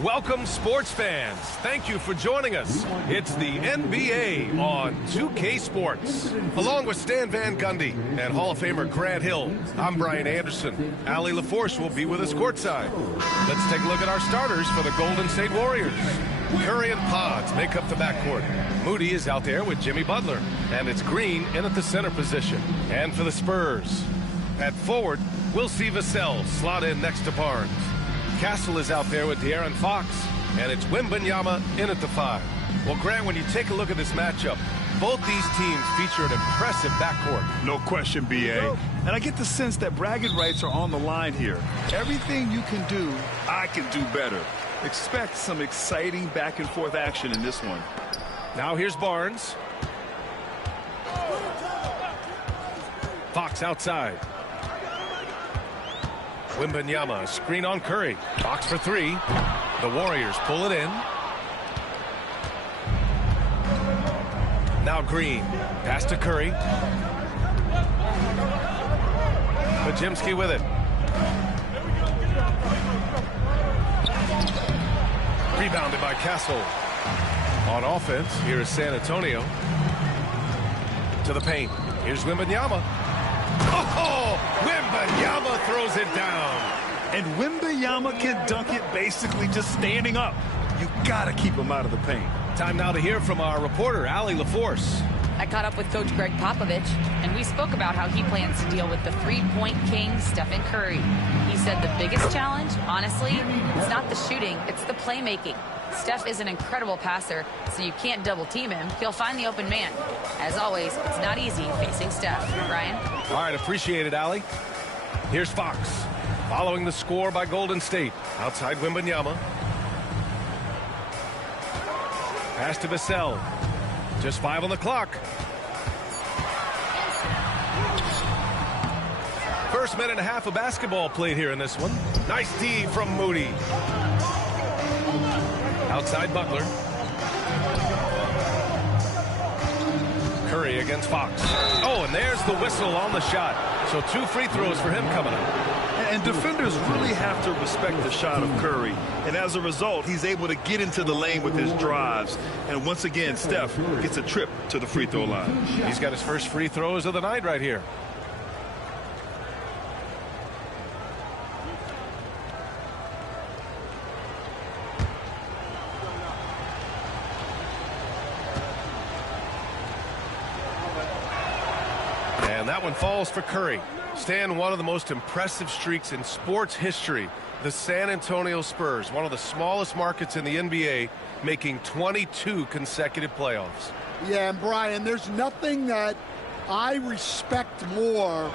Welcome, sports fans. Thank you for joining us. It's the NBA on 2K Sports. Along with Stan Van Gundy and Hall of Famer Grant Hill, I'm Brian Anderson. Allie LaForce will be with us courtside. Let's take a look at our starters for the Golden State Warriors. Curry and Pods make up the backcourt. Moody is out there with Jimmy Butler, and it's Green in at the center position. And for the Spurs, at forward, we'll see Vassell slot in next to Barnes. Castle is out there with De'Aaron Fox, and it's Wembanyama in at the 5. Well, Grant, when you take a look at this matchup, both these teams feature an impressive backcourt. No question, B.A. And I get the sense that bragging rights are on the line here. Everything you can do, I can do better. Expect some exciting back-and-forth action in this one. Now here's Barnes. Fox outside. Wembanyama, screen on Curry. Fox for 3. The Warriors pull it in. Now Green. Pass to Curry. Podziemski with it. Rebounded by Castle. On offense, here is San Antonio. To the paint. Here's Wembanyama. Oh, Wembanyama throws it down. And Wembanyama can dunk it basically just standing up. You got to keep him out of the paint. Time now to hear from our reporter, Allie LaForce. I caught up with Coach Greg Popovich, and we spoke about how he plans to deal with the three-point king, Stephen Curry. He said the biggest challenge, honestly, it's not the shooting, it's the playmaking. Steph is an incredible passer, so you can't double-team him. He'll find the open man. As always, it's not easy facing Steph. Brian? All right, appreciate it, Allie. Here's Fox, following the score by Golden State. Outside Wembanyama. Pass to Vassell. Just 5 on the clock. First minute and a half of basketball played here in this one. Nice D from Moody. Outside Butler. Curry against Fox. Oh, and there's the whistle on the shot. So 2 free throws for him coming up. And defenders really have to respect the shot of Curry. And as a result, he's able to get into the lane with his drives. And once again, Steph gets a trip to the free throw line. He's got his first free throws of the night right here. And that one falls for Curry. Stan, one of the most impressive streaks in sports history. The San Antonio Spurs, one of the smallest markets in the NBA, making 22 consecutive playoffs. Yeah, and Brian, there's nothing that I respect more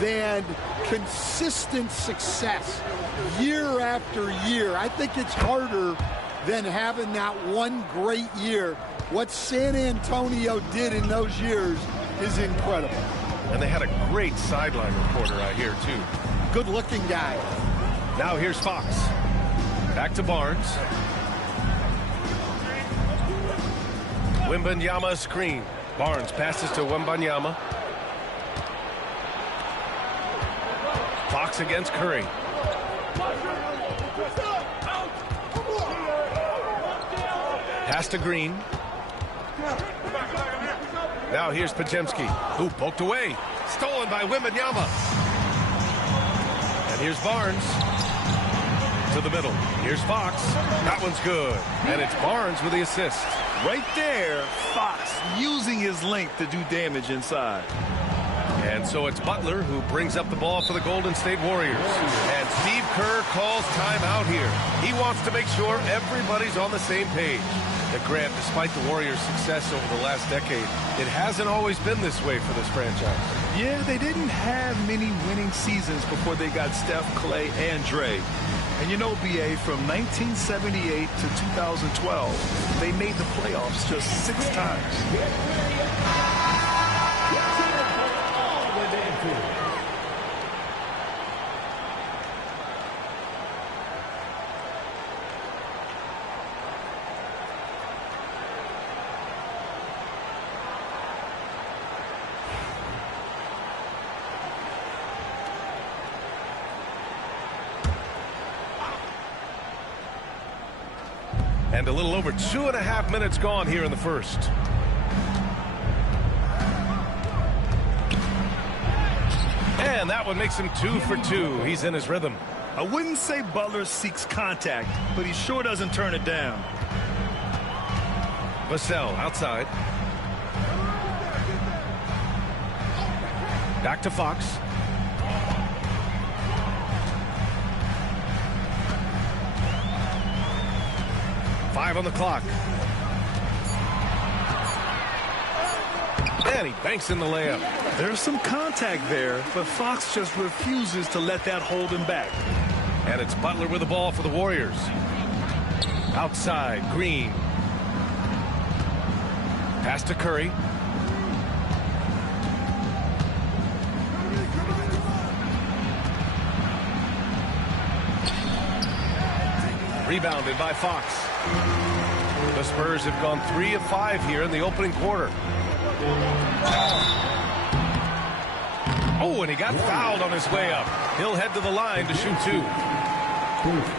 than consistent success year after year. I think it's harder than having that one great year. What San Antonio did in those years is incredible. And they had a great sideline reporter out here, too. Good-looking guy. Now here's Fox. Back to Barnes. Wembanyama screen. Barnes passes to Wembanyama. Fox against Curry. Pass to Green. Now here's Podziemski, who poked away. Stolen by Wembanyama. And here's Barnes. To the middle. Here's Fox. That one's good. And it's Barnes with the assist. Right there, Fox using his length to do damage inside. And so it's Butler who brings up the ball for the Golden State Warriors. And Steve Kerr calls timeout here. He wants to make sure everybody's on the same page. But Grant, despite the Warriors' success over the last decade, it hasn't always been this way for this franchise. Yeah, they didn't have many winning seasons before they got Steph, Clay, and Dre. And you know, B.A., from 1978 to 2012, they made the playoffs just 6 times. And a little over 2.5 minutes gone here in the first. And that one makes him 2 for 2. He's in his rhythm. I wouldn't say Butler seeks contact, but he sure doesn't turn it down. Vassell outside. Back to Fox. Five on the clock. And he banks in the layup. There's some contact there, but Fox just refuses to let that hold him back. And it's Butler with the ball for the Warriors. Outside, Green. Pass to Curry. Rebounded by Fox. The Spurs have gone 3 of 5 here in the opening quarter. Oh, and he got fouled on his way up. He'll head to the line to shoot 2.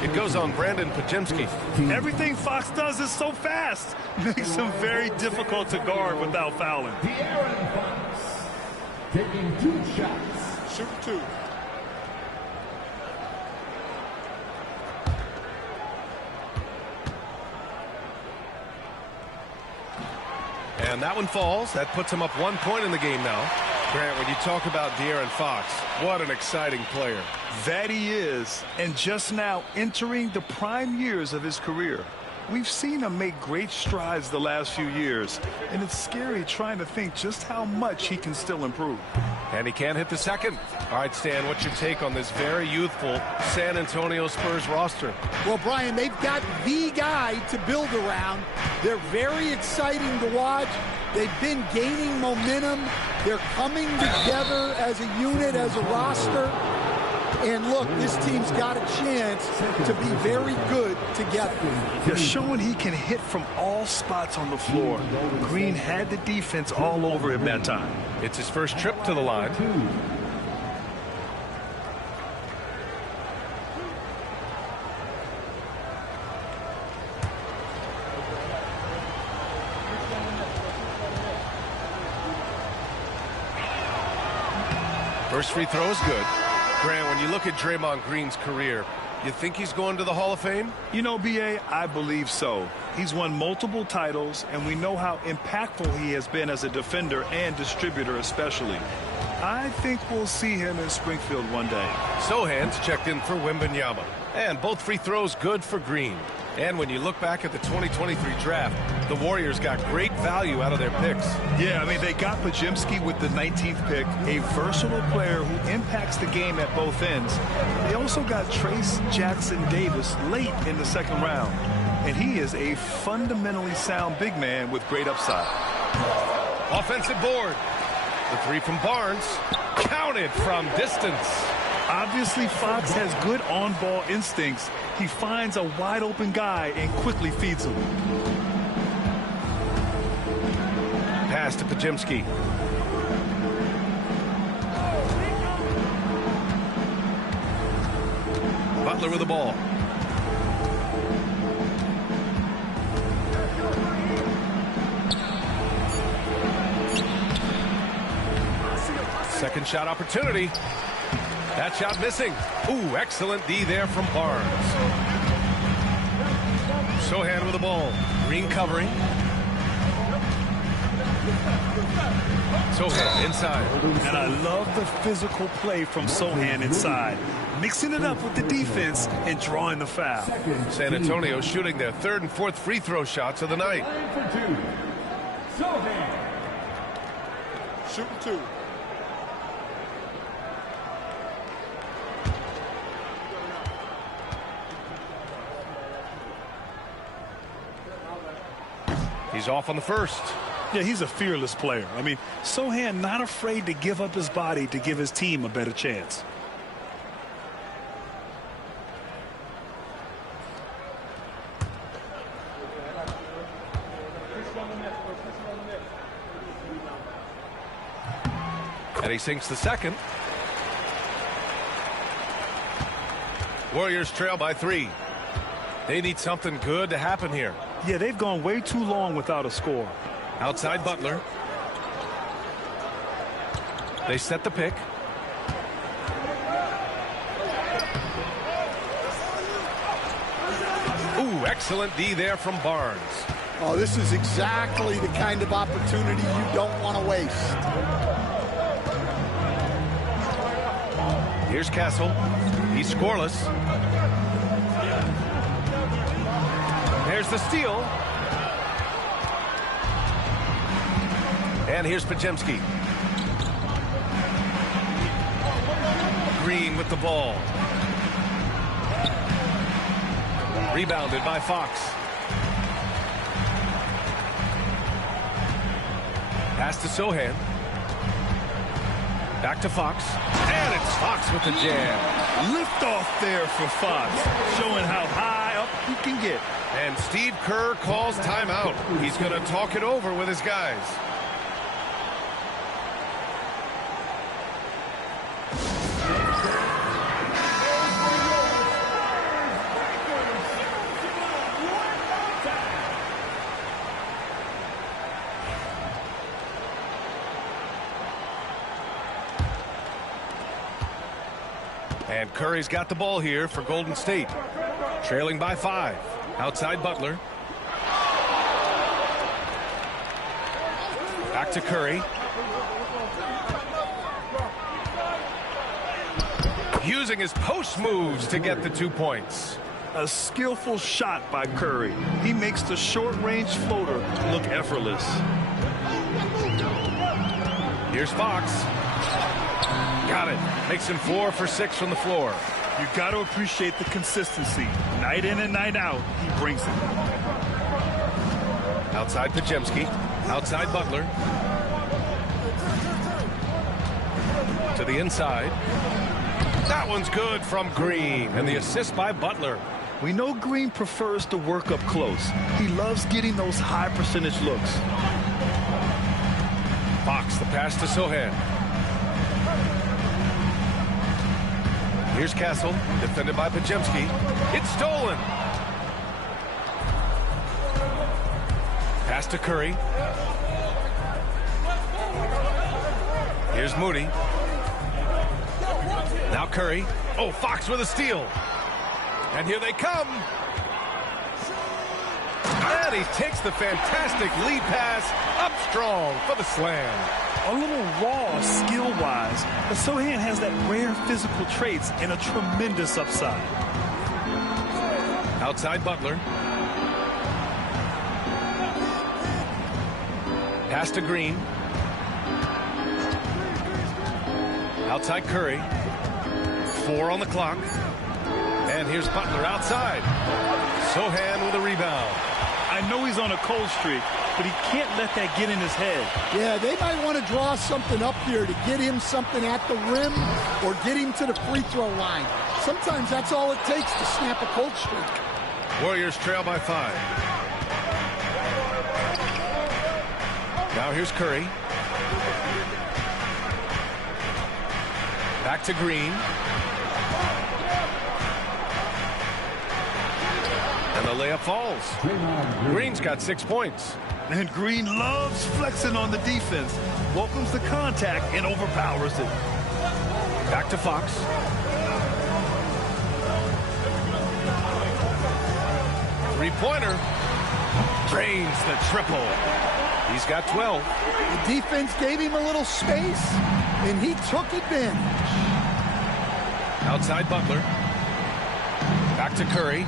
It goes on Brandon Podziemski. Everything Fox does is so fast. Makes him very difficult to guard without fouling. De'Aaron Fox taking 2 shots. Shoot 2. And that one falls. That puts him up 1 point in the game now. Grant, when you talk about De'Aaron Fox, what an exciting player. That he is, and just now entering the prime years of his career. We've seen him make great strides the last few years, and it's scary trying to think just how much he can still improve. And he can't hit the second. All right, Stan, what's your take on this very youthful San Antonio Spurs roster? Well, Brian, they've got the guy to build around. They're very exciting to watch. They've been gaining momentum. They're coming together as a unit, as a roster. And look, this team's got a chance to be very good together. They're showing he can hit from all spots on the floor. Green had the defense all over him that time. It's his first trip to the line. First free throw is good. Grant, when you look at Draymond Green's career, you think he's going to the Hall of Fame? You know, B.A., I believe so. He's won multiple titles, and we know how impactful he has been as a defender and distributor especially. I think we'll see him in Springfield one day. Sohan's checked in for Wembanyama. And both free throws good for Green. And when you look back at the 2023 draft, the Warriors got great value out of their picks. Yeah, I mean, they got Podziemski with the 19th pick, a versatile player who impacts the game at both ends. They also got Trace Jackson Davis late in the second round. And he is a fundamentally sound big man with great upside. Offensive board. The three from Barnes. Counted from distance. Obviously, Fox has good on-ball instincts. He finds a wide-open guy and quickly feeds him. Pass to Podziemski. Butler with the ball. Second shot opportunity. That shot missing. Ooh, excellent D there from Barnes. Sohan with the ball. Green covering. Sohan inside. And I love the physical play from Sohan inside. Mixing it up with the defense and drawing the foul. San Antonio shooting their third and fourth free throw shots of the night. Shooting 2. He's off on the first. Yeah, he's a fearless player. I mean, Sohan not afraid to give up his body to give his team a better chance. And he sinks the second. Warriors trail by 3. They need something good to happen here. Yeah, they've gone way too long without a score. Outside Butler. They set the pick. Ooh, excellent D there from Barnes. Oh, this is exactly the kind of opportunity you don't want to waste. Here's Castle. He's scoreless. There's the steal. And here's Podziemski. Green with the ball. Rebounded by Fox. Pass to Sohan. Back to Fox. And it's Fox with the jam. Lift off there for Fox, showing how high up he can get. And Steve Kerr calls timeout. He's going to talk it over with his guys. And Curry's got the ball here for Golden State. Trailing by 5. Outside Butler. Back to Curry. Using his post moves to get the 2 points. A skillful shot by Curry. He makes the short-range floater look effortless. Here's Fox. Got it. Makes him 4 for 6 from the floor. You got to appreciate the consistency. Night in and night out, he brings it. Outside Podziemski. Outside Butler. To the inside. That one's good from Green. And the assist by Butler. We know Green prefers to work up close. He loves getting those high percentage looks. Fox, the pass to Sohan. Here's Castle, defended by Podziemski. It's stolen. Pass to Curry. Here's Moody. Now Curry. Oh, Fox with a steal. And here they come. And he takes the fantastic lead pass up strong for the slam. A little raw skill-wise, but Sohan has that rare physical traits and a tremendous upside. Outside Butler. Pass to Green. Outside Curry. 4 on the clock. And here's Butler outside. Sohan with a rebound. I know he's on a cold streak, but he can't let that get in his head. Yeah, they might want to draw something up here to get him something at the rim or get him to the free throw line. Sometimes that's all it takes to snap a cold streak. Warriors trail by 5. Now here's Curry. Back to Green. And the layup falls. Green's got 6 points. And Green loves flexing on the defense. Welcomes the contact and overpowers it. Back to Fox. Three-pointer. Drains the triple. He's got 12. The defense gave him a little space, and he took advantage. Outside Butler. Back to Curry.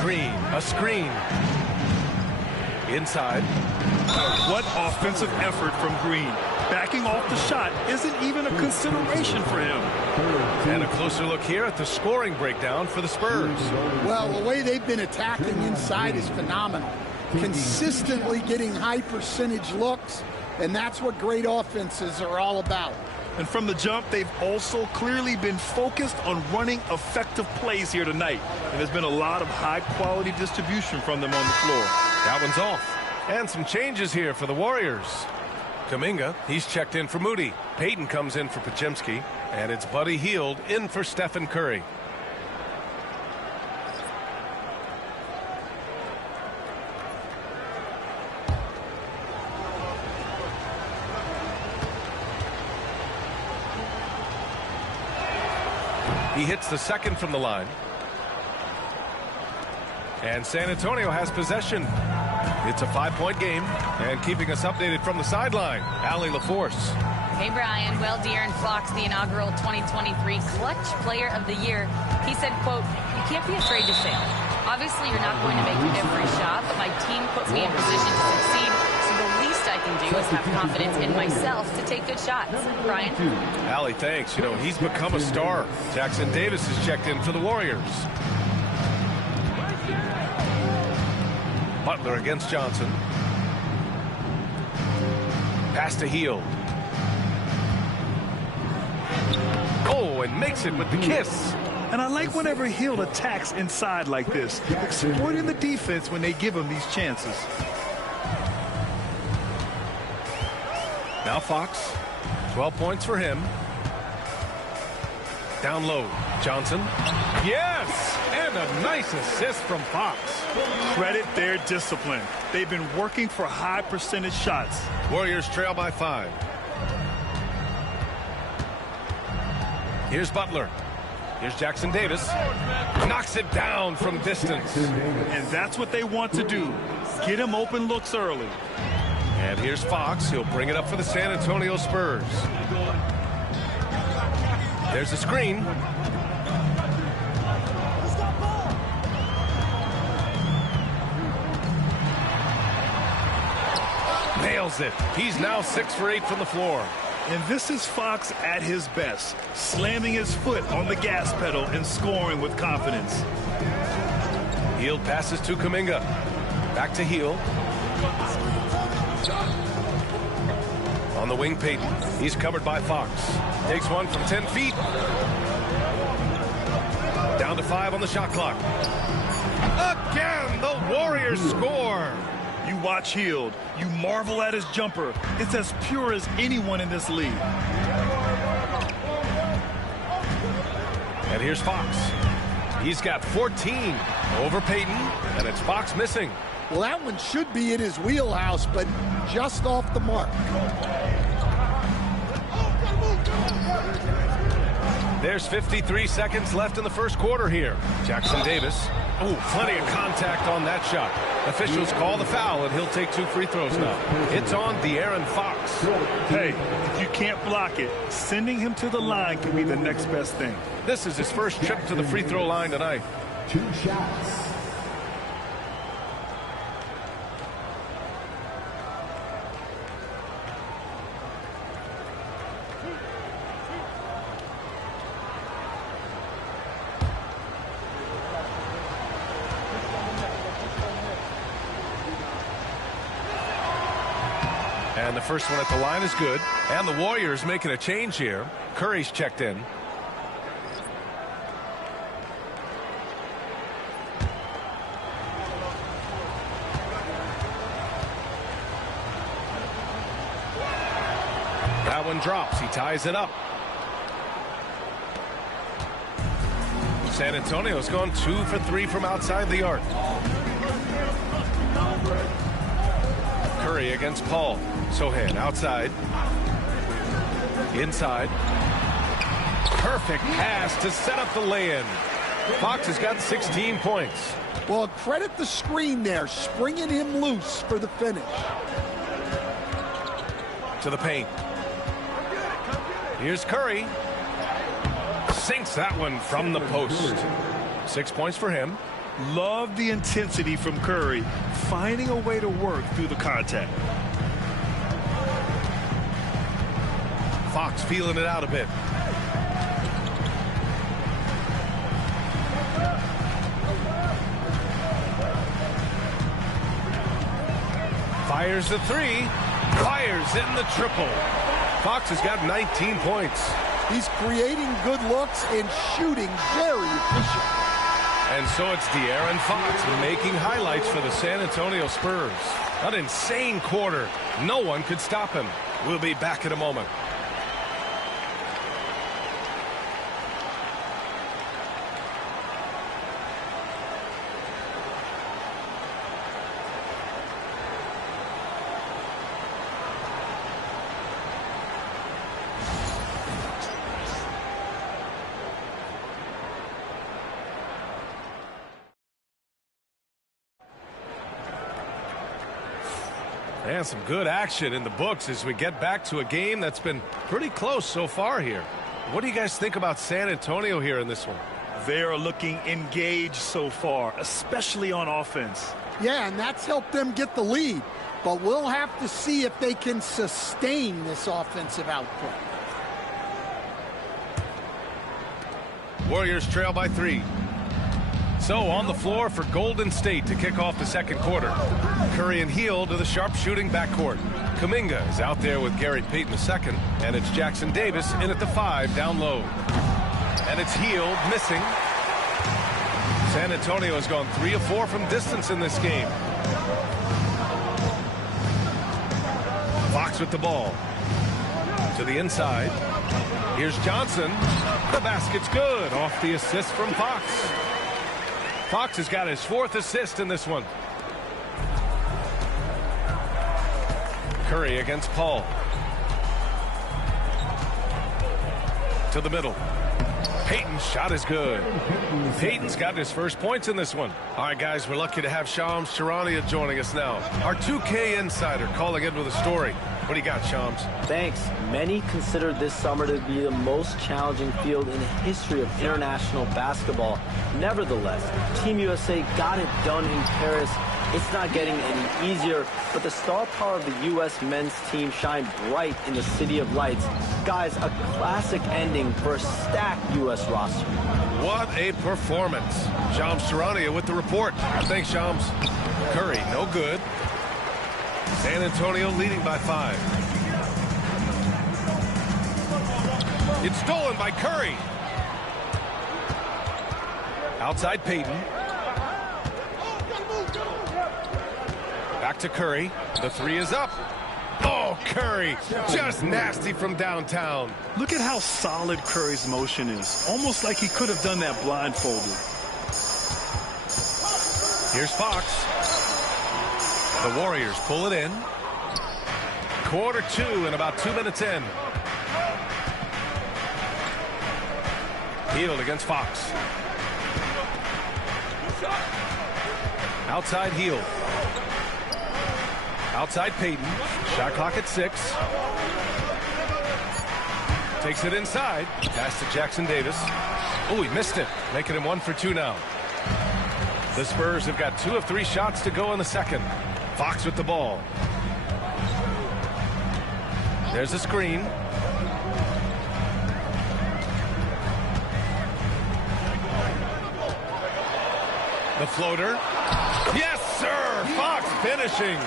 Green, a screen. Inside. What offensive effort from Green. Backing off the shot isn't even a consideration for him. And a closer look here at the scoring breakdown for the Spurs. Well, the way they've been attacking inside is phenomenal. Consistently getting high percentage looks, and that's what great offenses are all about. And from the jump, they've also clearly been focused on running effective plays here tonight. And there's been a lot of high-quality distribution from them on the floor. That one's off. And some changes here for the Warriors. Kuminga, he's checked in for Moody. Payton comes in for Podziemski. And it's Buddy Hield in for Stephen Curry. He hits the second from the line. And San Antonio has possession. It's a 5-point game. And keeping us updated from the sideline, Allie LaForce. Hey, Brian. Well, De'Aaron Fox, the inaugural 2023 Clutch Player of the Year, he said, quote, "You can't be afraid to fail. Obviously, you're not going to make every shot, but my team puts me in position to succeed, so the least I can do is have confidence in myself to take good shots." Brian? Allie, thanks. You know, he's become a star. Jackson Davis has checked in for the Warriors. Butler against Johnson. Pass to Hield. Oh, and makes it with the kiss. And I like whenever Hield attacks inside like this, exploiting the defense when they give him these chances. Now Fox, 12 points for him. Down low, Johnson. Yes, and a nice assist from Fox. Credit their discipline. They've been working for high percentage shots. Warriors trail by 5. Here's Butler. Here's Jackson Davis. Knocks it down from distance. And that's what they want to do. Get him open looks early. And here's Fox. He'll bring it up for the San Antonio Spurs. There's a screen. Nails it. He's now 6 for 8 from the floor. And this is Fox at his best, slamming his foot on the gas pedal and scoring with confidence. Hield passes to Kuminga. Back to Hield. On the wing, Payton. He's covered by Fox. Takes one from 10 feet. Down to 5 on the shot clock. Again, the Warriors score. You watch Hield. You marvel at his jumper. It's as pure as anyone in this league. And here's Fox. He's got 14 over Payton, and it's Fox missing. Well, that one should be in his wheelhouse, but just off the mark. There's 53 seconds left in the first quarter here. Jackson Davis. Oh, plenty of contact on that shot. Officials call the foul, and he'll take 2 free throws now. It's on De'Aaron Fox. Hey, if you can't block it, sending him to the line can be the next best thing. This is his first trip to the free throw line tonight. 2 shots. And the first one at the line is good. And the Warriors making a change here. Curry's checked in. That one drops. He ties it up. San Antonio's gone 2 for 3 from outside the arc. Curry against Paul. Sohan outside. Inside. Perfect pass to set up the lay-in. Fox has got 16 points. Well, credit the screen there, springing him loose for the finish. To the paint. Here's Curry. Sinks that one from the post. 6 points for him. Love the intensity from Curry, finding a way to work through the contact. Fox feeling it out a bit. Fires the 3. Fires in the triple. Fox has got 19 points. He's creating good looks and shooting very efficient. And so it's De'Aaron Fox making highlights for the San Antonio Spurs. An insane quarter. No one could stop him. We'll be back in a moment. And some good action in the books as we get back to a game that's been pretty close so far here. What do you guys think about San Antonio here in this one? They are looking engaged so far, especially on offense. Yeah, and that's helped them get the lead. But we'll have to see if they can sustain this offensive output. Warriors trail by 3. So on the floor for Golden State to kick off the second quarter. Curry and Hield to the sharpshooting backcourt. Kuminga is out there with Gary Payton II, and it's Jackson Davis in at the 5 down low. And it's Hield missing. San Antonio has gone 3 of 4 from distance in this game. Fox with the ball. To the inside. Here's Johnson. The basket's good off the assist from Fox. Fox has got his 4th assist in this one. Curry against Paul. To the middle. Payton's shot is good. Payton's got his first points in this one. All right, guys, we're lucky to have Shams Charania joining us now. Our 2K insider calling in with a story. What do you got, Shams? Thanks. Many consider this summer to be the most challenging field in the history of international basketball. Nevertheless, Team USA got it done in Paris. It's not getting any easier, but the star power of the U.S. men's team shined bright in the City of Lights. Guys, a classic ending for a stacked U.S. roster. What a performance. Shams Charania with the report. Thanks, Shams. Curry, no good. San Antonio leading by 5. It's stolen by Curry. Outside Payton. Back to Curry. The 3 is up. Oh, Curry. Just nasty from downtown. Look at how solid Curry's motion is. Almost like he could have done that blindfolded. Here's Fox. The Warriors pull it in. Quarter 2 and about 2 minutes in. Hield against Fox. Outside Hield. Outside Payton. Shot clock at 6. Takes it inside. Pass to Jackson Davis. Oh, he missed it. Making him 1 for 2 now. The Spurs have got 2 of 3 shots to go in the second. Fox with the ball. There's a screen. The floater. Yes, sir! Fox finishing.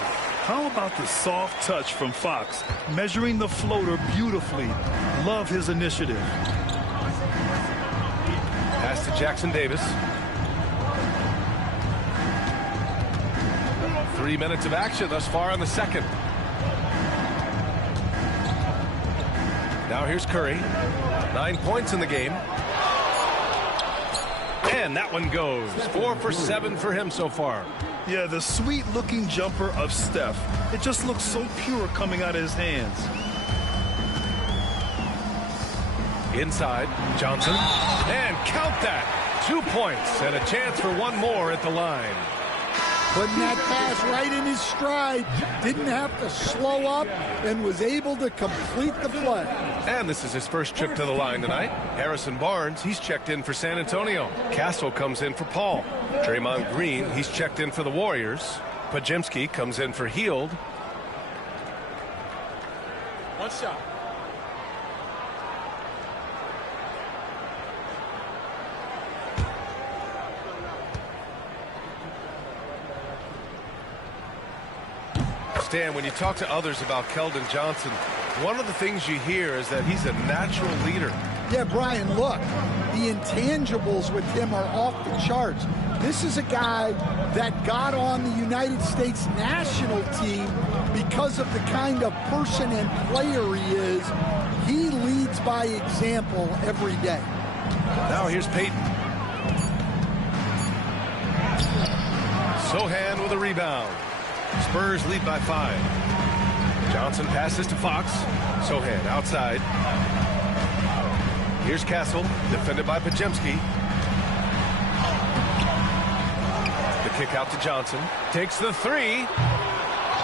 How about the soft touch from Fox? Measuring the floater beautifully. Love his initiative. Pass to Jackson Davis. 3 minutes of action thus far in the second. Now here's Curry. 9 points in the game. And that one goes. 4 for 7 for him so far. Yeah, the sweet-looking jumper of Steph. It just looks so pure coming out of his hands. Inside, Johnson. And count that. 2 points and a chance for 1 more at the line. Putting that pass right in his stride. Didn't have to slow up and was able to complete the play. And this is his first trip to the line tonight. Harrison Barnes, he's checked in for San Antonio. Castle comes in for Paul. Draymond Green, he's checked in for the Warriors. Podziemski comes in for Hield. 1 shot. Stan, when you talk to others about Keldon Johnson, one of the things you hear is that he's a natural leader. Yeah, Brian, look, the intangibles with him are off the charts. This is a guy that got on the United States national team because of the kind of person and player he is. He leads by example every day. Now here's Payton. Sohan with a rebound. Spurs lead by 5. Johnson passes to Fox. Sohan outside. Here's Castle, defended by Podziemski. The kick out to Johnson. Takes the 3.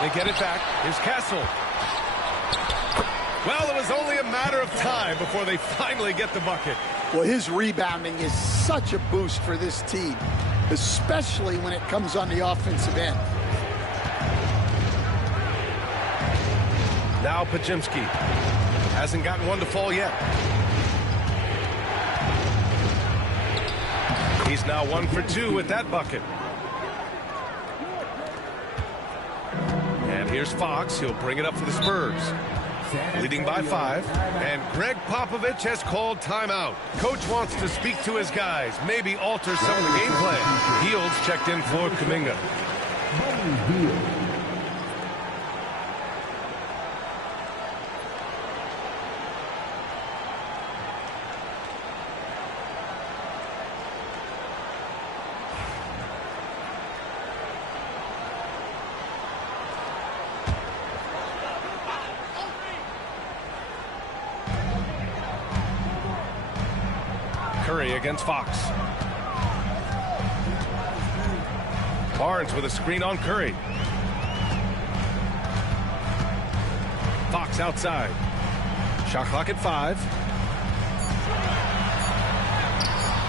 They get it back. Here's Castle. Well, it was only a matter of time before they finally get the bucket. Well, his rebounding is such a boost for this team, especially when it comes on the offensive end. Now Pajimski hasn't gotten one to fall yet. He's now 1 for 2 with that bucket. And here's Fox. He'll bring it up for the Spurs. Leading by 5. And Greg Popovich has called timeout. Coach wants to speak to his guys, maybe alter some of the game plan. Fields checked in for Kuminga. Curry against Fox. Barnes with a screen on Curry. Fox outside. Shot clock at 5.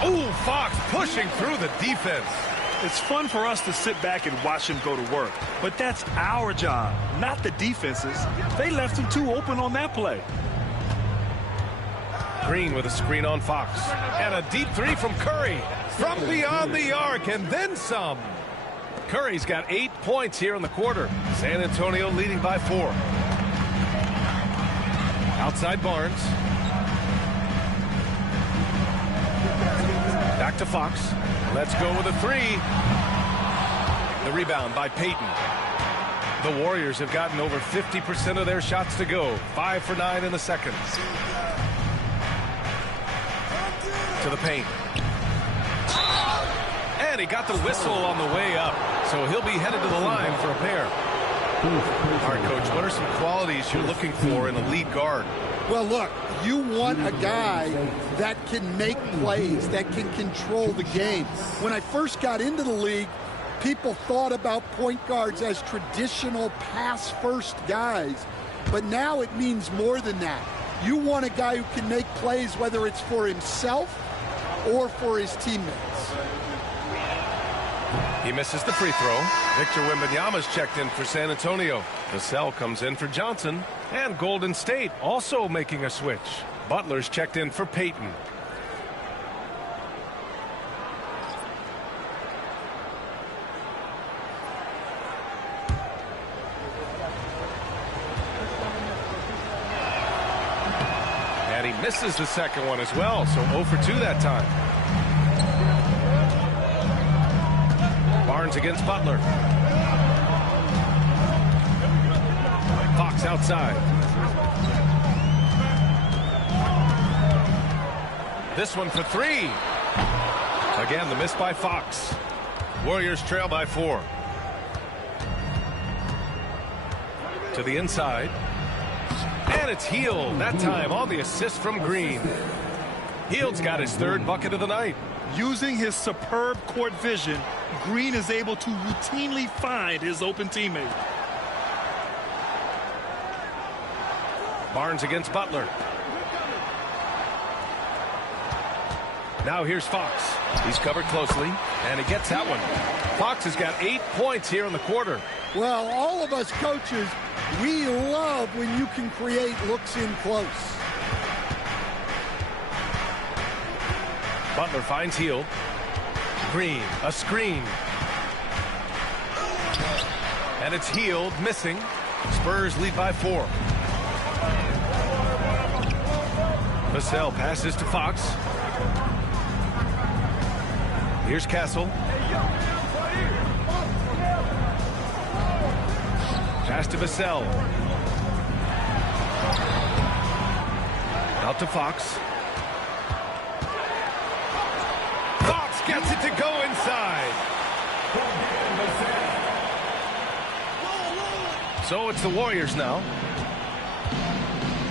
Oh, Fox pushing through the defense. It's fun for us to sit back and watch him go to work, but that's our job, not the defense's. They left him too open on that play. Green with a screen on Fox. And a deep 3 from Curry. From beyond the arc and then some. Curry's got 8 points here in the quarter. San Antonio leading by 4. Outside Barnes. Back to Fox. Let's go with a 3. The rebound by Payton. The Warriors have gotten over 50% of their shots to go. 5 for 9 in the second. To the paint. And he got the whistle on the way up, so he'll be headed to the line for a pair. All right, Coach, what are some qualities you're looking for in a lead guard? Well, look, you want a guy that can make plays, that can control the game. When I first got into the league, people thought about point guards as traditional pass-first guys, but now it means more than that. You want a guy who can make plays, whether it's for himself or for his teammates. He misses the free throw. Victor Wembanyama's checked in for San Antonio. Vassell comes in for Johnson. And Golden State also making a switch. Butler's checked in for Payton. And he misses the second one as well, so 0 for 2 that time. Barnes against Butler. Fox outside. This one for 3. Again, the miss by Fox. Warriors trail by 4. To the inside. And it's Hield, that time on the assist from Green. Hield's got his 3rd bucket of the night. Using his superb court vision, Green is able to routinely find his open teammate. Barnes against Butler. Now here's Fox. He's covered closely, and he gets that one. Fox has got 8 points here in the quarter. Well, all of us coaches, we love when you can create looks in close. Butler finds Hield. Green, a screen. And it's Hield missing. Spurs lead by 4. Vassell passes to Fox. Here's Castle. Pass to Vassell. Out to Fox. Fox gets it to go inside. So it's the Warriors now.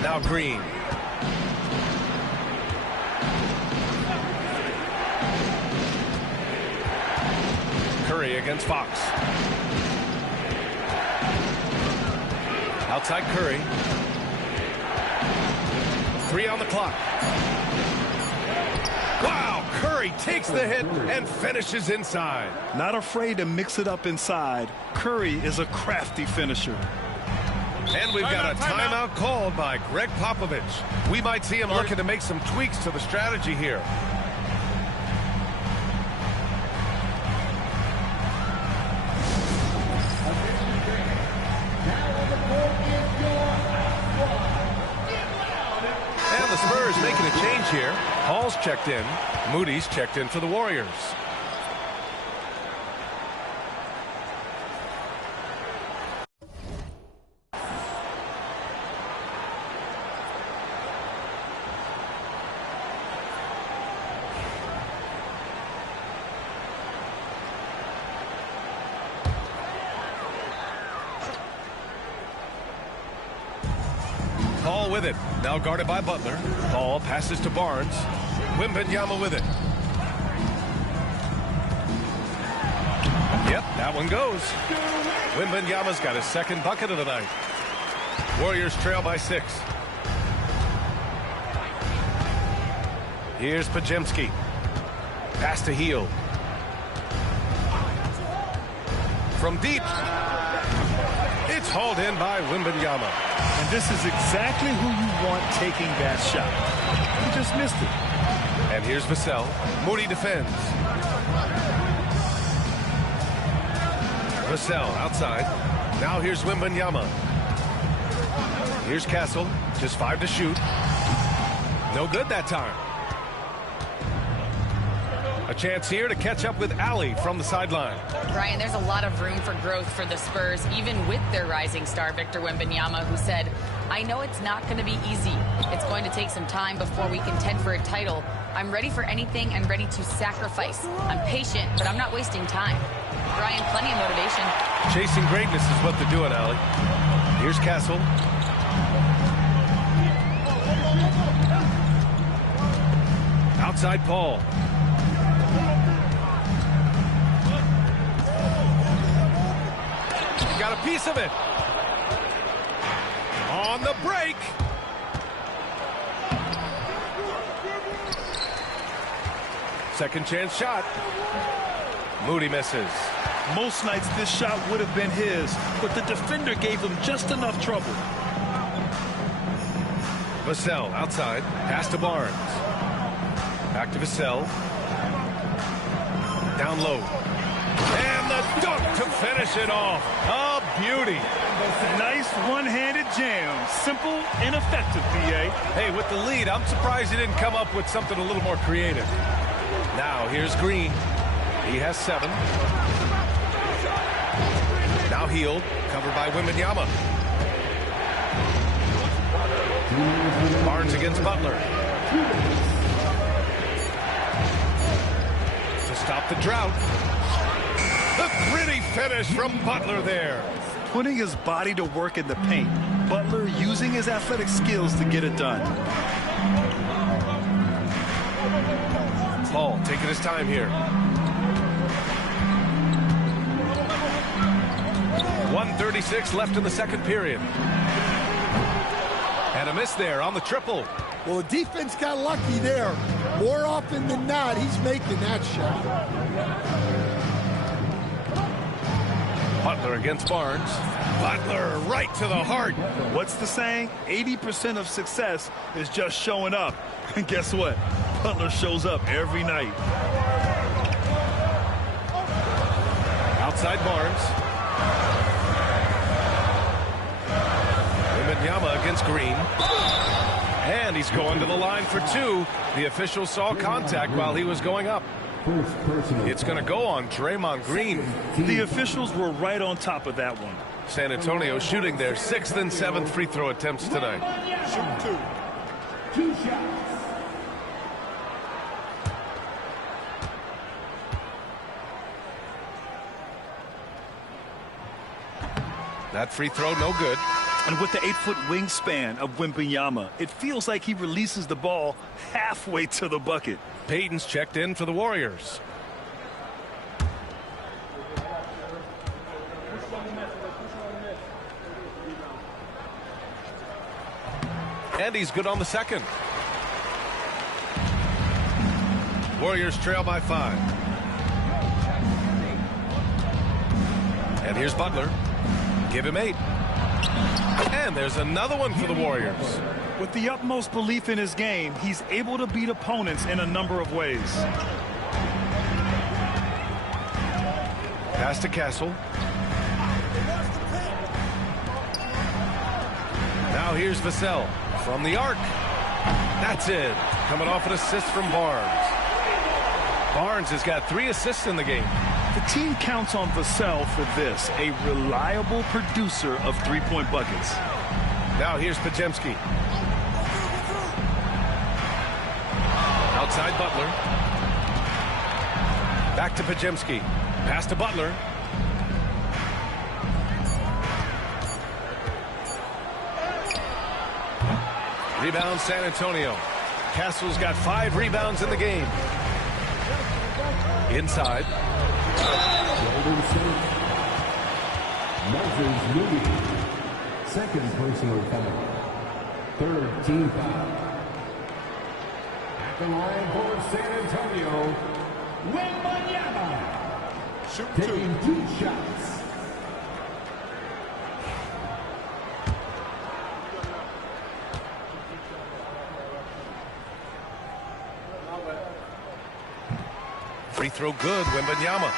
Now Green. Curry against Fox. Outside Curry. 3 on the clock. Wow, Curry takes the hit and finishes inside. Not afraid to mix it up inside. Curry is a crafty finisher. And we've got a timeout called by Greg Popovich. We might see him looking to make some tweaks to the strategy here. And the Spurs making a change here. Hall's checked in. Moody's checked in for the Warriors. Hall with it. Now guarded by Butler. Hall passes to Barnes. Wembanyama with it. Yep, that one goes. Wembanyama's got his second bucket of the night. Warriors trail by 6. Here's Podziemski. Pass to Hield. From deep. It's hauled in by Wembanyama. And this is exactly who you want taking that shot. He just missed it. And here's Vassell. Moody defends. Vassell outside. Now here's Wembanyama. Here's Castle. Just 5 to shoot. No good that time. A chance here to catch up with Allie from the sideline. Brian, there's a lot of room for growth for the Spurs, even with their rising star, Victor Wembanyama, who said, I know it's not going to be easy. It's going to take some time before we contend for a title. I'm ready for anything and ready to sacrifice. I'm patient, but I'm not wasting time. Brian, plenty of motivation. Chasing greatness is what they're doing, Allie. Here's Castle. Outside Paul. Got a piece of it. On the break. Second chance shot. Moody misses. Most nights this shot would have been his, but the defender gave him just enough trouble. Vassell outside. Pass to Barnes. Back to Vassell. Down low. And the dunk to finish it off. A beauty. Nice one-handed jam. Simple and effective, B.A. Hey, with the lead, I'm surprised he didn't come up with something a little more creative. Now, here's Green. He has 7. Now Hield, covered by Wembanyama. Barnes against Butler. To stop the drought. The gritty finish from Butler there. Putting his body to work in the paint. Butler using his athletic skills to get it done. Paul taking his time here. 1:36 left in the second period. And a miss there on the triple. Well, the defense got lucky there. More often than not, he's making that shot. Butler against Barnes. Butler right to the heart. What's the saying? 80% of success is just showing up. And guess what? Butler shows up every night. Outside Barnes. Wembanyama against Green. And he's going to the line for 2. The official saw contact while he was going up. It's going to go on Draymond Green. The officials were right on top of that one. San Antonio shooting their 6th and 7th free throw attempts tonight. Shoot 2 shots. That free throw, no good. And with the 8-foot wingspan of Wembanyama, it feels like he releases the ball halfway to the bucket. Payton's checked in for the Warriors. And he's good on the second. Warriors trail by 5. And here's Butler. Give him 8. And there's another one for the Warriors. With the utmost belief in his game, he's able to beat opponents in a number of ways. Pass to Castle. Now here's Vassell from the arc. That's it. Coming off an assist from Barnes. Barnes has got 3 assists in the game. The team counts on Vassell for this, a reliable producer of 3-point buckets. Now here's Podziemski. Outside Butler. Back to Podziemski. Pass to Butler. Rebound San Antonio. Castle's got 5 rebounds in the game. Inside. Golden State. Moses Moody. Second personal foul. Third team foul. At the line for San Antonio, Wembanyama. Taking 2 shots. Free throw good, Wembanyama.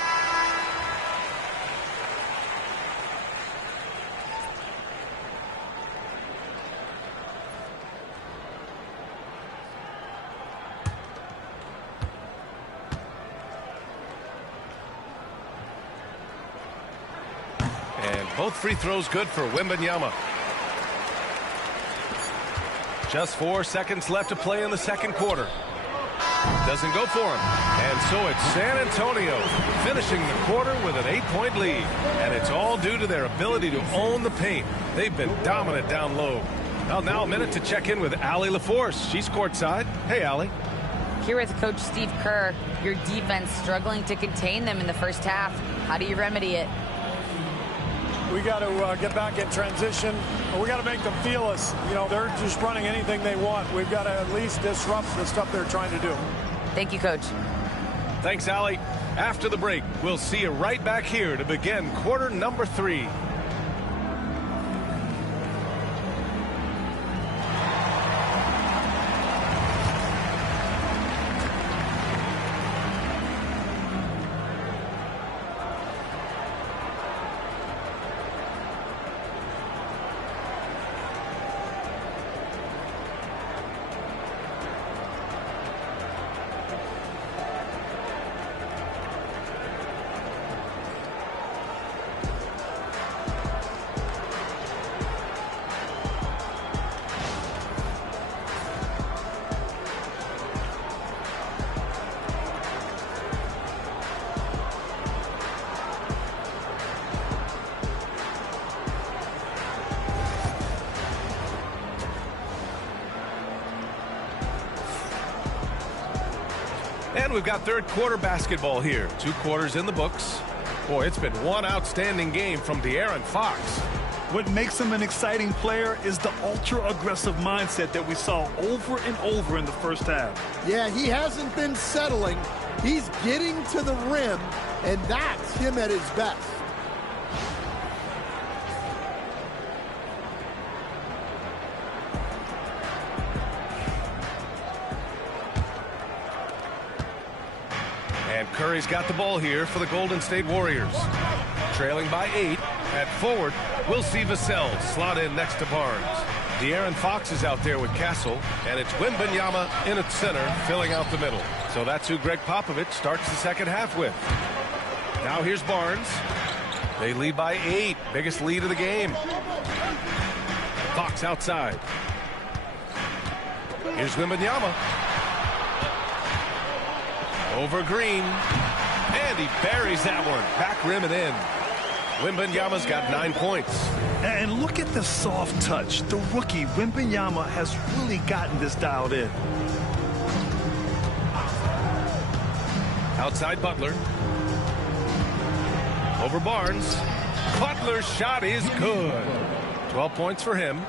And both free throws good for Wembanyama. Just 4 seconds left to play in the second quarter. Doesn't go for him. And so it's San Antonio finishing the quarter with an 8-point lead. And it's all due to their ability to own the paint. They've been dominant down low. Well, now a minute to check in with Allie LaForce. She's courtside. Hey, Allie. Here with Coach Steve Kerr, your defense struggling to contain them in the first half. How do you remedy it? We got to get back in transition. We got to make them feel us. You know, they're just running anything they want. We've got to at least disrupt the stuff they're trying to do. Thank you, Coach. Thanks, Allie. After the break, we'll see you right back here to begin quarter number 3. And we've got third quarter basketball here. 2 quarters in the books. Boy, it's been one outstanding game from De'Aaron Fox. What makes him an exciting player is the ultra-aggressive mindset that we saw over and over in the first half. Yeah, he hasn't been settling. He's getting to the rim, and that's him at his best. And Curry's got the ball here for the Golden State Warriors. Trailing by 8. At forward, we'll see Vassell slot in next to Barnes. De'Aaron Fox is out there with Castle, and it's Wembanyama in at center, filling out the middle. So that's who Greg Popovich starts the second half with. Now here's Barnes. They lead by 8. Biggest lead of the game. Fox outside. Here's Wembanyama. Over Green. And he buries that one. Back rim and in. Wembanyama's got 9 points. And look at the soft touch. The rookie, Wembanyama, has really gotten this dialed in. Outside Butler. Over Barnes. Butler's shot is good. 12 points for him.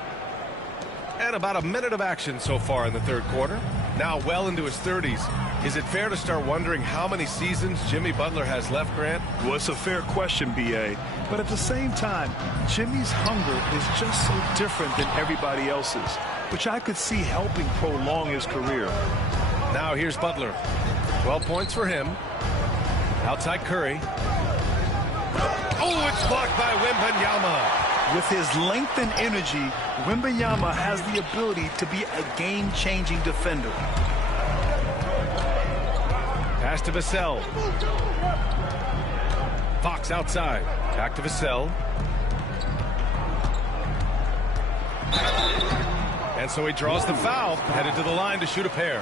And about a minute of action so far in the third quarter. Now well into his 30s. Is it fair to start wondering how many seasons Jimmy Butler has left, Grant? Well, it's a fair question, B.A. But at the same time, Jimmy's hunger is just so different than everybody else's, which I could see helping prolong his career. Now here's Butler. 12 points for him. Outside Curry. Oh, it's blocked by Wembanyama. With his length and energy, Wembanyama has the ability to be a game-changing defender. Pass to Vassell. Fox outside. Back to Vassell. And so he draws the foul, headed to the line to shoot a pair.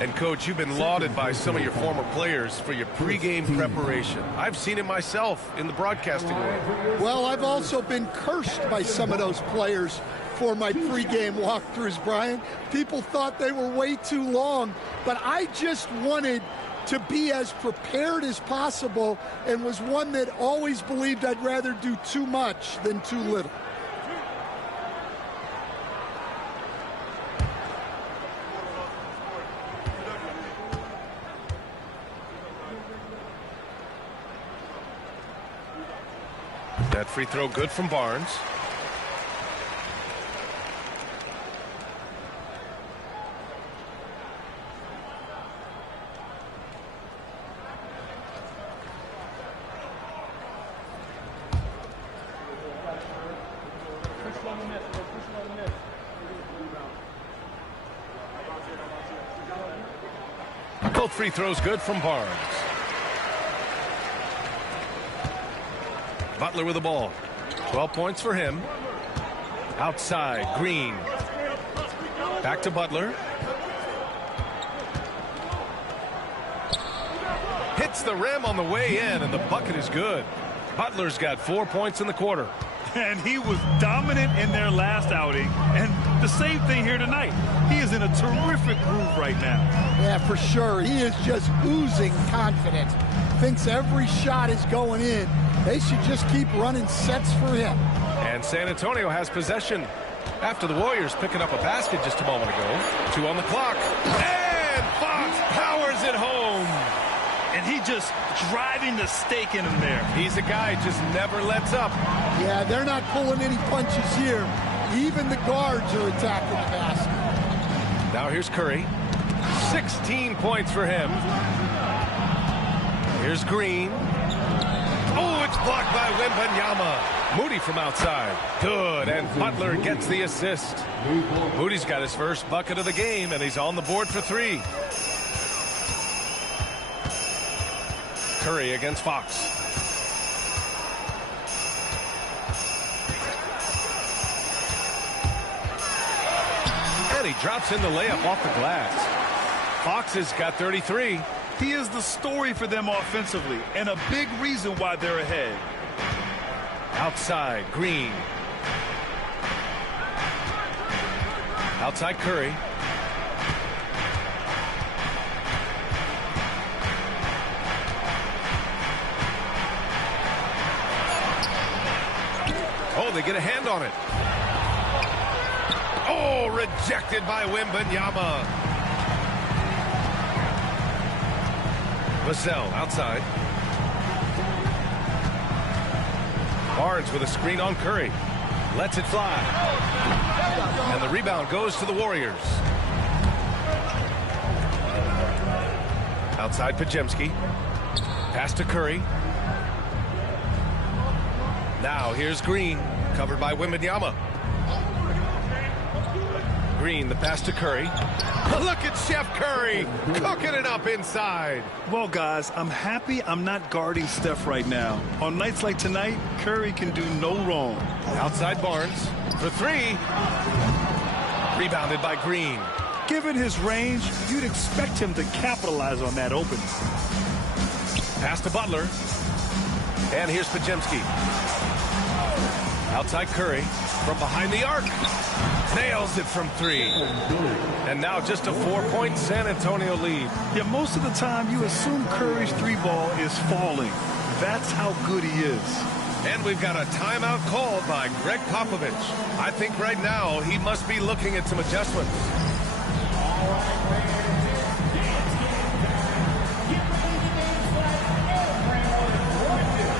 And, Coach, you've been lauded by some of your former players for your pregame preparation. I've seen it myself in the broadcasting world. Well, I've also been cursed by some of those players for my pregame walkthroughs, Brian. People thought they were way too long, but I just wanted to be as prepared as possible and was one that always believed I'd rather do too much than too little. That free throw good from Barnes. Both free throws good from Barnes. Butler with the ball. 12 points for him. Outside, Green. Back to Butler. Hits the rim on the way in, and the bucket is good. Butler's got 4 points in the quarter. And he was dominant in their last outing, and the same thing here tonight. He is in a terrific groove right now. Yeah, for sure. He is just oozing confidence. Thinks every shot is going in. They should just keep running sets for him. And San Antonio has possession after the Warriors picking up a basket just a moment ago. 2 on the clock. And Fox powers it home. And he just driving the stake in him there. He's a guy just never lets up. Yeah, they're not pulling any punches here. Even the guards are attacking the basket. Now here's Curry. 16 points for him. Here's Green. Oh, it's blocked by Wembanyama. Moody from outside. Good, and Butler gets the assist. Moody's got his first bucket of the game, and he's on the board for 3. Curry against Fox. And he drops in the layup off the glass. Fox has got 33. He is the story for them offensively, and a big reason why they're ahead. Outside, Green. Outside, Curry. Oh, they get a hand on it. Oh, rejected by Wembanyama. Vassell outside. Barnes with a screen on Curry. Lets it fly. And the rebound goes to the Warriors. Outside Podziemski. Pass to Curry. Now here's Green, covered by Wembanyama. Green, the pass to Curry. Look at Chef Curry cooking it up inside. Well, guys, I'm happy I'm not guarding Steph right now. On nights like tonight, Curry can do no wrong. Outside Barnes for 3. Rebounded by Green. Given his range, you'd expect him to capitalize on that opening. Pass to Butler. And here's Podziemski. Outside Curry from behind the arc. Nails it from 3. And now just a 4-point San Antonio lead. Yeah, most of the time you assume Curry's 3 ball is falling. That's how good he is. And we've got a timeout called by Greg Popovich. I think right now he must be looking at some adjustments. All right, fans, it's dance game time. Get ready to dance like everyone watching.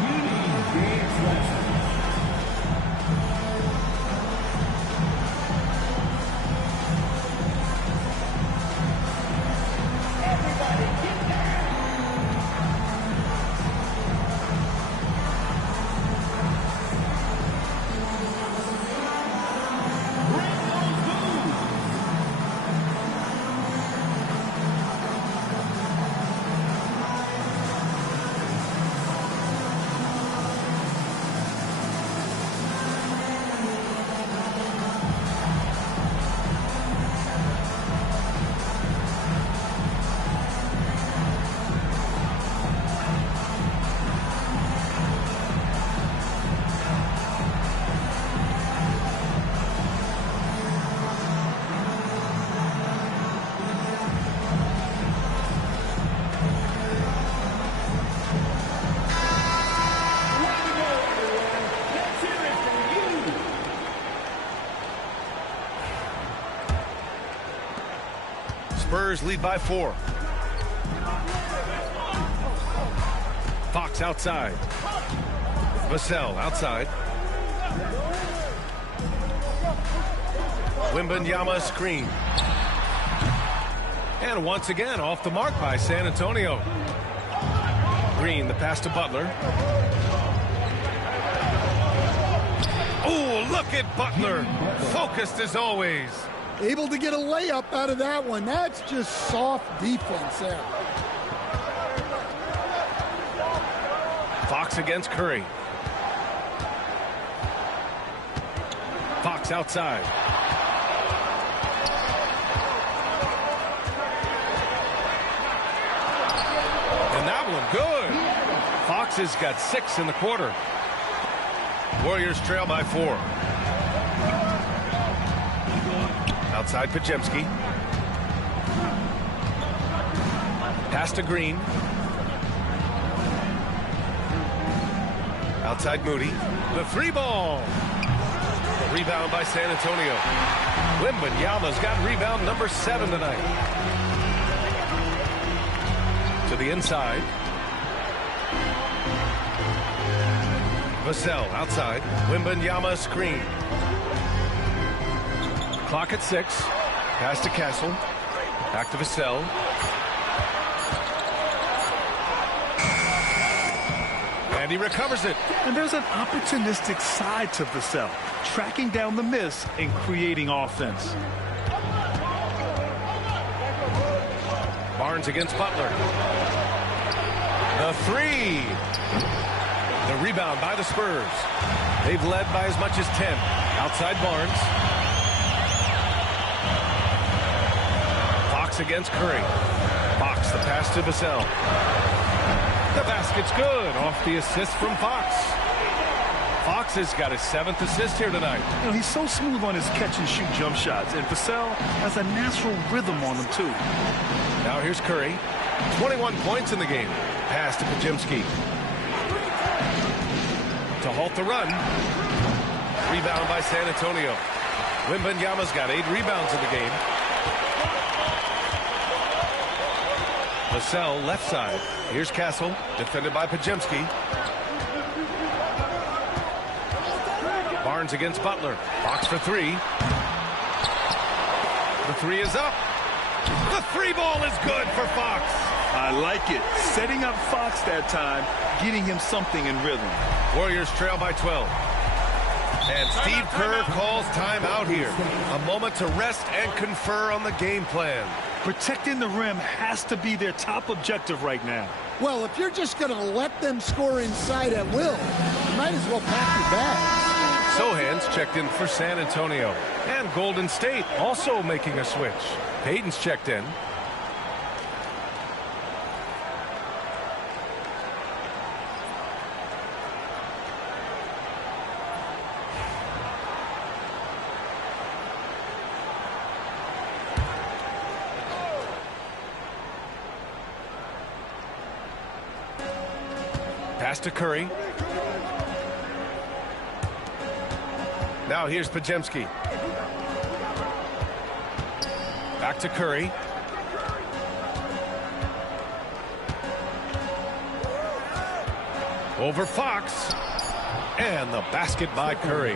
You need dance lessons. Everybody get down. Bring those moves. Way to go, everyone. Let's hear it from you. Spurs lead by 4. Fox outside. Vassell outside. Wembanyama screen. And once again off the mark by San Antonio. Green, the pass to Butler. Oh, look at Butler. Focused as always. Able to get a layup out of that one. That's just soft defense there. Fox against Curry. Fox outside. And that one good. Fox has got 6 in the quarter. Warriors trail by 4. Outside Podziemski. Pass to Green. Outside Moody. The 3 ball. Rebound by San Antonio. Wembanyama's got rebound number 7 tonight. To the inside. Vassell outside. Wembanyama screen. Clock at 6. Pass to Castle. Back to Vassell. And he recovers it. And there's an opportunistic side to Vassell, tracking down the miss and creating offense. Barnes against Butler. The 3. The rebound by the Spurs. They've led by as much as 10. Outside Barnes. Fox against Curry. Fox, the pass to Vassell. The basket's good off the assist from Fox. Fox has got his 7th assist here tonight. You know, he's so smooth on his catch and shoot jump shots, and Vassell has a natural rhythm on him too. Now here's Curry. 21 points in the game. Pass to Podziemski. To halt the run. Rebound by San Antonio. Wembanyama's got 8 rebounds in the game. Vassell left side. Here's Castle, defended by Podziemski. Barnes against Butler. Fox for 3. The 3 is up. The 3 ball is good for Fox. I like it. Setting up Fox that time, getting him something in rhythm. Warriors trail by 12. And Steve Kerr calls timeout here. A moment to rest and confer on the game plan. Protecting the rim has to be their top objective right now. Well, if you're just going to let them score inside at will, you might as well pack your bags. Sohan's checked in for San Antonio. And Golden State also making a switch. Payton's checked in. Pass to Curry. Now here's Podziemski. Back to Curry. Over Fox. And the basket by Curry.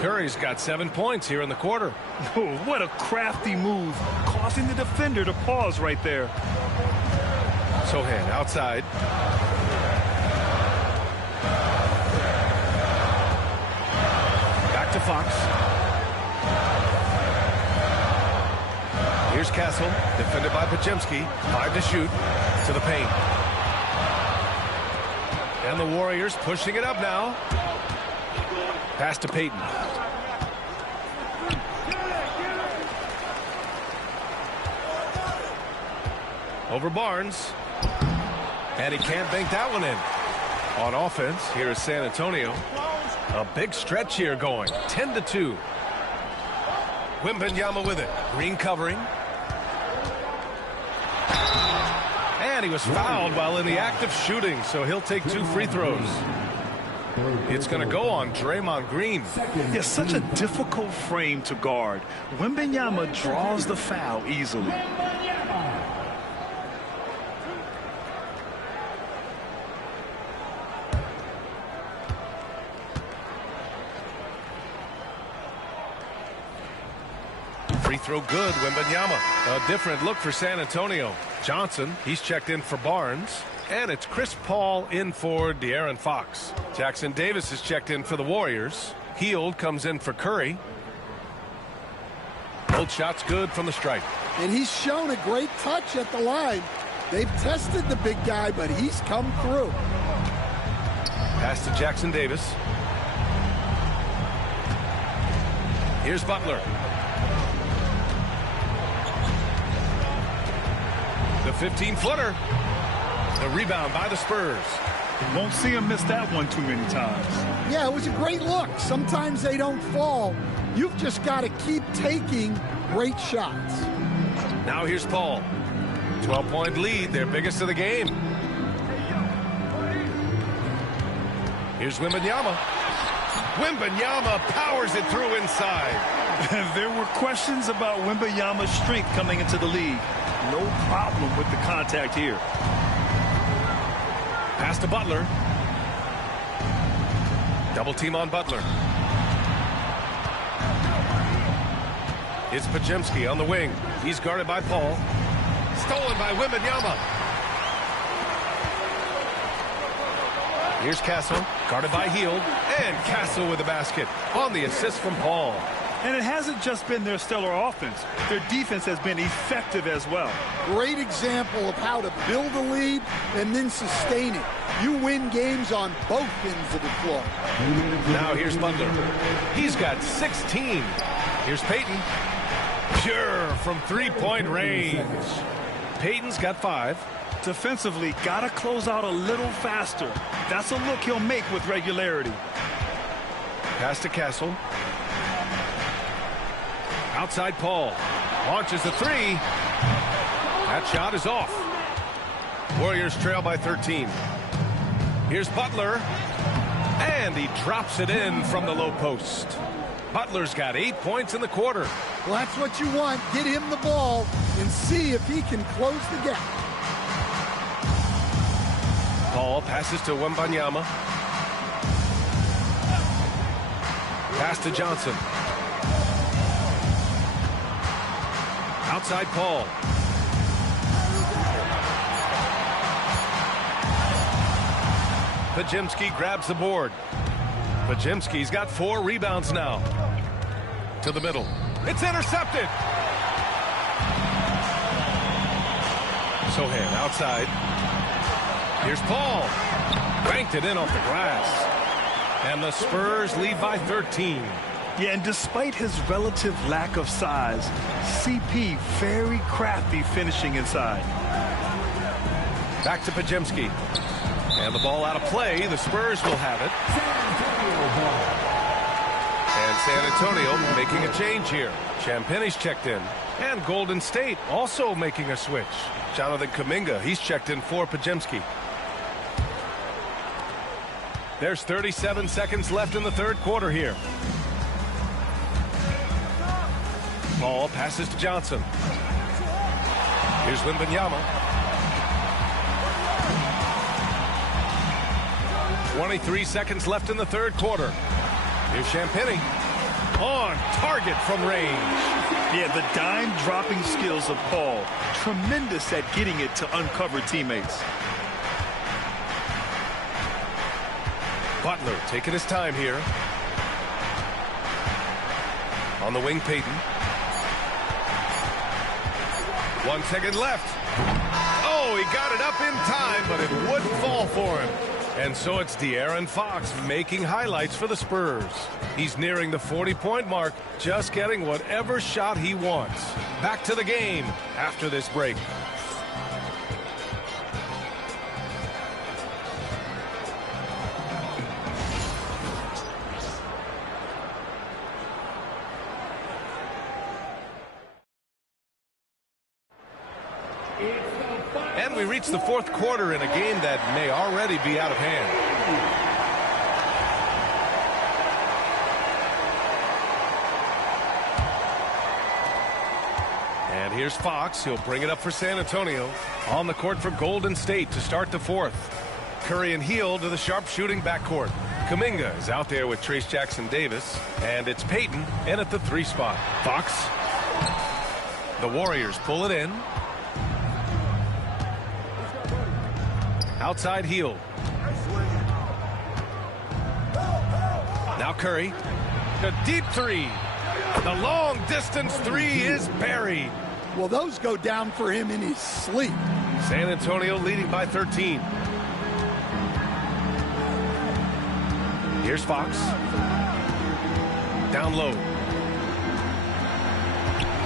Curry's got 7 points here in the quarter. Oh, what a crafty move, causing the defender to pause right there. Sohan outside. Back to Fox. Here's Castle, defended by Podziemski. 5 to shoot, to the paint. And the Warriors pushing it up now. Pass to Payton. Over Barnes. And he can't bank that one in. On offense, here is San Antonio. A big stretch here going. 10-2. Wembanyama with it. Green covering. And he was fouled while in the act of shooting, so he'll take 2 free throws. It's going to go on Draymond Green. Yeah, such a difficult frame to guard. Wembanyama draws the foul easily. Free throw good, Wembanyama. A different look for San Antonio. Johnson, he's checked in for Barnes. And it's Chris Paul in for De'Aaron Fox. Jackson Davis is checked in for the Warriors. Hield comes in for Curry. Both shots good from the stripe. And he's shown a great touch at the line. They've tested the big guy, but he's come through. Pass to Jackson Davis. Here's Butler. The 15-footer. The rebound by the Spurs. Won't see him miss that one too many times. Yeah, it was a great look. Sometimes they don't fall. You've just got to keep taking great shots. Now here's Paul. 12-point lead, their biggest of the game. Here's Wembanyama. Wembanyama powers it through inside. There were questions about Wembanyama's strength coming into the league. No problem with the contact here. Pass to Butler. Double team on Butler. It's Podziemski on the wing. He's guarded by Paul. Stolen by Wembanyama. Here's Castle, guarded by Hield. And Castle with the basket on the assist from Paul. And it hasn't just been their stellar offense. Their defense has been effective as well. Great example of how to build a lead and then sustain it. You win games on both ends of the floor. Now here's Butler. He's got 16. Here's Payton. Pure from three-point range. Payton's got 5. Defensively, got to close out a little faster. That's a look he'll make with regularity. Pass to Castle. Outside Paul. Launches the 3. That shot is off. Warriors trail by 13. Here's Butler. And he drops it in from the low post. Butler's got 8 points in the quarter. Well, that's what you want. Get him the ball and see if he can close the gap. Paul passes to Wembanyama. Pass to Johnson. Outside Paul. Podziemski grabs the board. Podziemski's got 4 rebounds now. To the middle. It's intercepted. Sohan outside. Here's Paul. Banked it in off the glass. And the Spurs lead by 13. Yeah, and despite his relative lack of size, CP very crafty finishing inside. Back to Podziemski. And the ball out of play. The Spurs will have it. And San Antonio making a change here. Champagne's checked in. And Golden State also making a switch. Jonathan Kuminga, he's checked in for Podziemski. There's 37 seconds left in the third quarter here. Ball passes to Johnson. Here's Wembanyama. 23 seconds left in the third quarter. Here's Champagnie. On target from range. Yeah, the dime-dropping skills of Paul. Tremendous at getting it to uncover teammates. Butler taking his time here. On the wing, Payton. 1 second left. Oh, he got it up in time, but it wouldn't fall for him. And so it's De'Aaron Fox making highlights for the Spurs. He's nearing the 40-point mark, just getting whatever shot he wants. Back to the game after this break. And we reach the fourth quarter in a game that may already be out of hand. And here's Fox. He'll bring it up for San Antonio. On the court for Golden State to start the fourth. Curry and Hield to the sharpshooting backcourt. Kuminga is out there with Trayce Jackson-Davis. And it's Payton in at the 3 spot. Fox. The Warriors pull it in. Outside Hield. Now Curry. The deep 3. The long distance 3 is buried. Well, those go down for him in his sleep. San Antonio leading by 13. Here's Fox. Down low.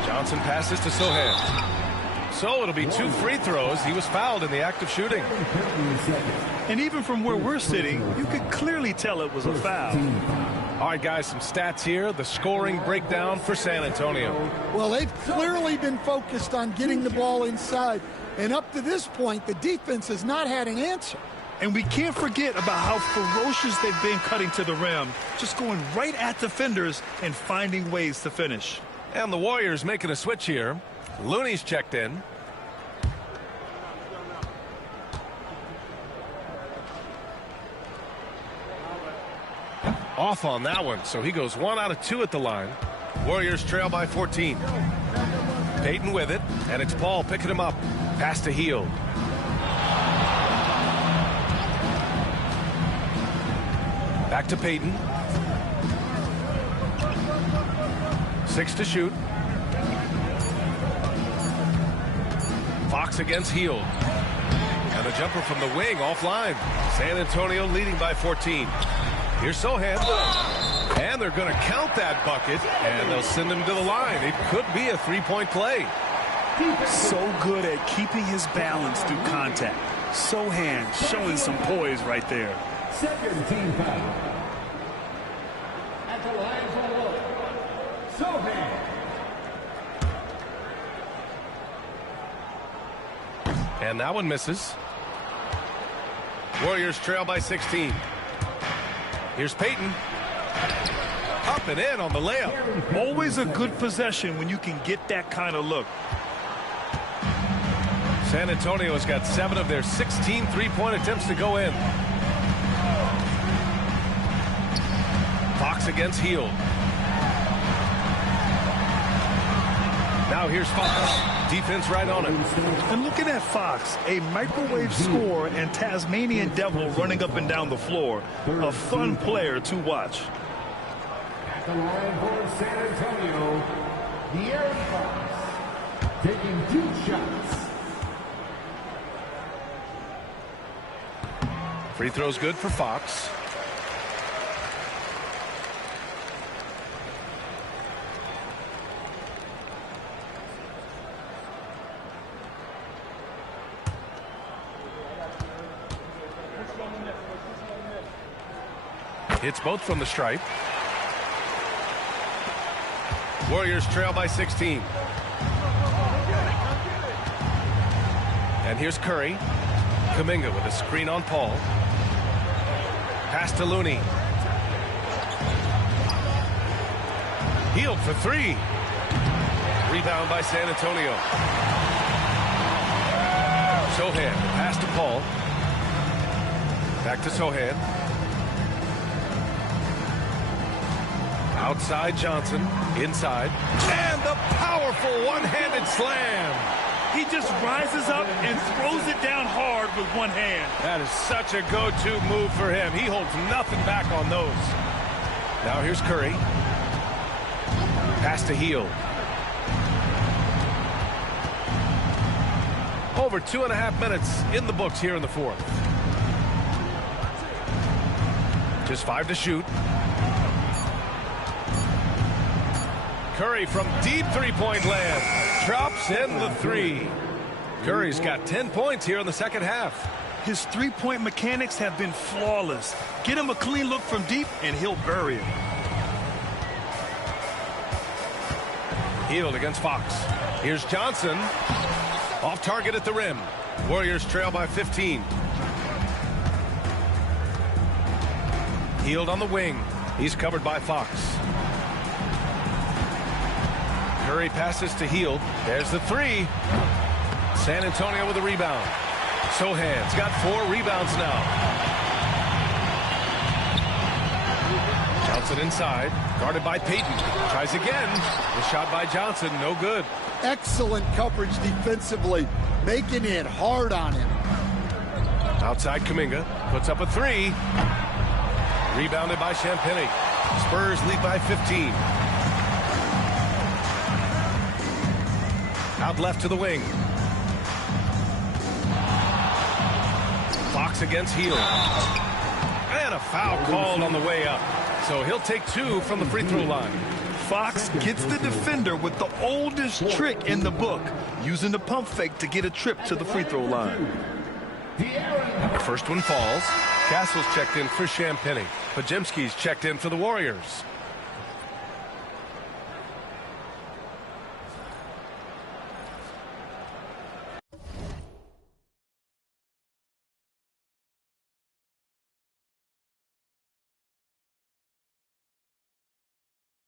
Johnson passes to Sohan. So it'll be 2 free throws. He was fouled in the act of shooting. And even from where we're sitting, you could clearly tell it was a foul. All right, guys, some stats here. The scoring breakdown for San Antonio. Well, they've clearly been focused on getting the ball inside. And up to this point, the defense has not had an answer. And we can't forget about how ferocious they've been cutting to the rim, just going right at defenders and finding ways to finish. And the Warriors making a switch here. Looney's checked in. Off on that one, so he goes 1 out of 2 at the line. Warriors trail by 14. Payton with it, and it's Paul picking him up. Pass to Hield. Back to Payton. 6 to shoot. Fox against Hield. And the jumper from the wing offline. San Antonio leading by 14. Here's Sohan. And they're going to count that bucket, and they'll send him to the line. It could be a 3-point play. So good at keeping his balance through contact. Sohan showing some poise right there. Second team foul. At the line for Sohan. And that one misses. Warriors trail by 16. Here's Payton. Up and in on the layup. Always a good possession when you can get that kind of look. San Antonio has got 7 of their 16 3-point attempts to go in. Fox against Hield. Now here's Fox. Defense right on him. And looking at Fox, a microwave scorer and Tasmanian devil running up and down the floor. A fun player to watch. At the line for San Antonio, De'Aaron Fox taking 2 shots. Free throw's good for Fox. Hits both from the stripe. Warriors trail by 16. And here's Curry. Kuminga with a screen on Paul. Pass to Looney. Hield for three. Rebound by San Antonio. Sohan. Pass to Paul. Back to Sohan. Outside Johnson. Inside. And the powerful one-handed slam. He just rises up and throws it down hard with one hand. That is such a go-to move for him. He holds nothing back on those. Now here's Curry. Pass to Hield. Over 2.5 minutes in the books here in the fourth. Just 5 to shoot. Curry from deep three-point land. Drops in the three. Curry's got 10 points here in the second half. His three-point mechanics have been flawless. Get him a clean look from deep, and he'll bury it. Hield against Fox. Here's Johnson. Off target at the rim. Warriors trail by 15. Hield on the wing. He's covered by Fox. Curry passes to Hield. There's the three. San Antonio with a rebound. Sohan's got 4 rebounds now. Johnson inside. Guarded by Payton. Tries again. The shot by Johnson. No good. Excellent coverage defensively. Making it hard on him. Outside Kuminga. Puts up a 3. Rebounded by Champagnie. Spurs lead by 15. Out left to the wing. Fox against Hield. And a foul called on the way up. So he'll take 2 from the free throw line. Fox gets the defender with the oldest trick in the book, using the pump fake to get a trip to the free throw line. The first one falls. Castle's checked in for Champagnie. Podziemski's checked in for the Warriors.